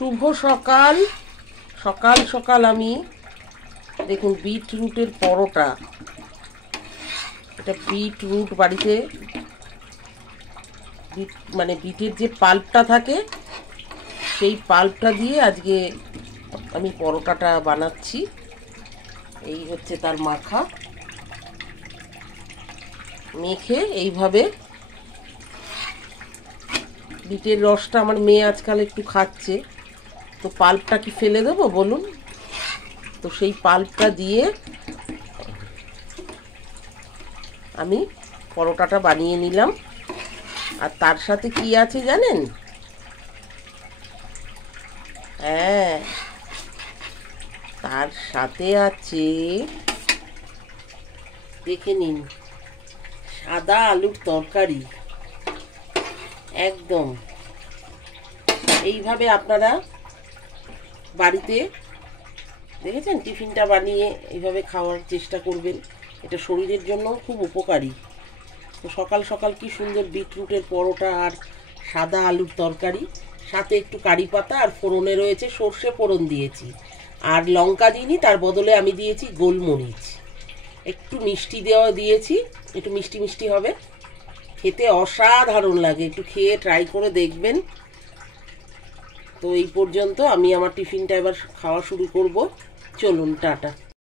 শুভ সকাল। সকাল সকাল আমি দেখুন বিটরুটের পরোটা, এটা বিটরুট বাড়িতে মানে বিটের যে পাল্পটা থাকে সেই পাল্পটা দিয়ে আজকে আমি পরোটাটা বানাচ্ছি। এই হচ্ছে তার মাখা, মেখে এইভাবে বিটের রসটা আমার মেয়ে আজকাল একটু খাচ্ছে, তো পাল্পটা কি ফেলে দেবো বলুন? তো সেই পাল্পটা দিয়ে আমি পরোটাটা বানিয়ে নিলাম। আর তার সাথে কি আছে জানেন? হ্যাঁ, তার সাথে আছে, দেখে নিন, সাদা আলুর তরকারি। একদম এইভাবে আপনারা বাড়িতে দেখেছেন টিফিনটা বানিয়ে এইভাবে খাওয়ার চেষ্টা করবেন, এটা শরীরের জন্য খুব উপকারী। তো সকাল সকাল কি সুন্দর বিটরুটের পরোটা আর সাদা আলুর তরকারি, সাথে একটু কারি পাতা আর ফোড়নে রয়েছে সর্ষে ফোড়ন দিয়েছি, আর লঙ্কা দিইনি, তার বদলে আমি দিয়েছি গোলমরিচ, একটু মিষ্টি দিয়েছি, একটু মিষ্টি মিষ্টি হবে, খেতে অসাধারণ লাগে। একটু খেয়ে ট্রাই করে দেখবেন। তো এই পর্যন্ত, আমি আমার টিফিনটা এবার খাওয়া শুরু করব। চলুন, টাটা।